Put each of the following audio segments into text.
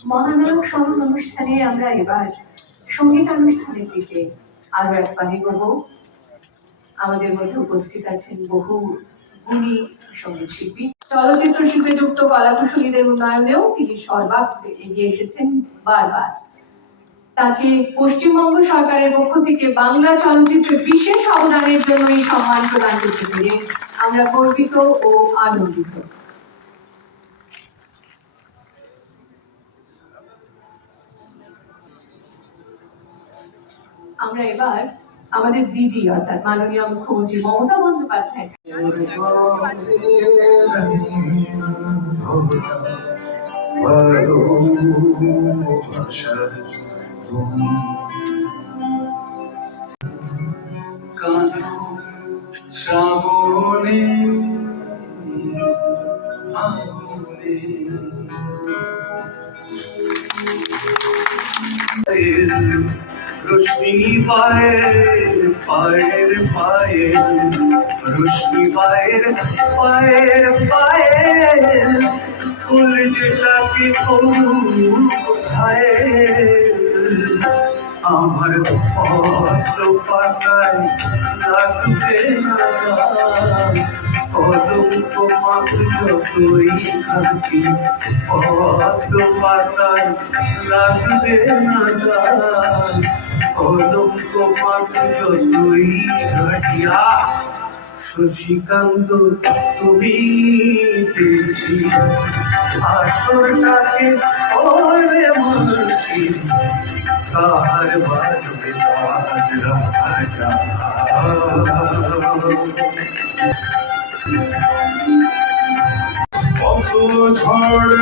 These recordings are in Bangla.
স্মরণ অনুষ্ঠানে আমরা এবার সঙ্গীতানুষ্ঠানের দিকে আরও আমাদের মধ্যে উপস্থিত আছেন বহু গুণী সংগীত শিল্পী চলচ্চিত্র শিল্পে যুক্ত কলাকুশলীদের উন্নয়নেও তিনি সর্বাগ্রে এগিয়ে এসেছেন বারবার। তাকে পশ্চিমবঙ্গ সরকারের পক্ষ থেকে বাংলা চলচ্চিত্রের বিশেষ অবদানের জন্য এই সম্মান প্রদান করতে পেরে আমরা গর্বিত ও আনন্দিত। আমরা এবার আমাদের দিদি অর্থাৎ মাননীয় মুখ্যমন্ত্রী মমতা বন্দ্যোপাধ্যায় শ্রাবণে রশ্মি পায়ের পায়ের পায়ের, রশ্মি পায়ের পায়ের পায়ের ফুল কোথায় আমার পদ্ম পাতায় লাগবে না কদম্ব মাছ যতই থাকি, পদ্ম পাতায় লাগবে না মাছ যতই ঘাটিয়া শশীকান্ত তুমি আসরটাকে ওরে মনছি কার বাজবে বাজ রাজা কত ঝড়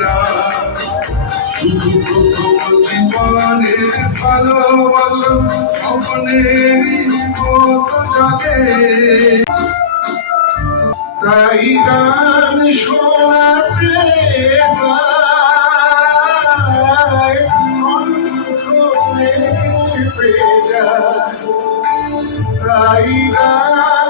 না। শুধু প্রথম জীবনের ভালোবাসা স্বপ্নের মতো জাগে।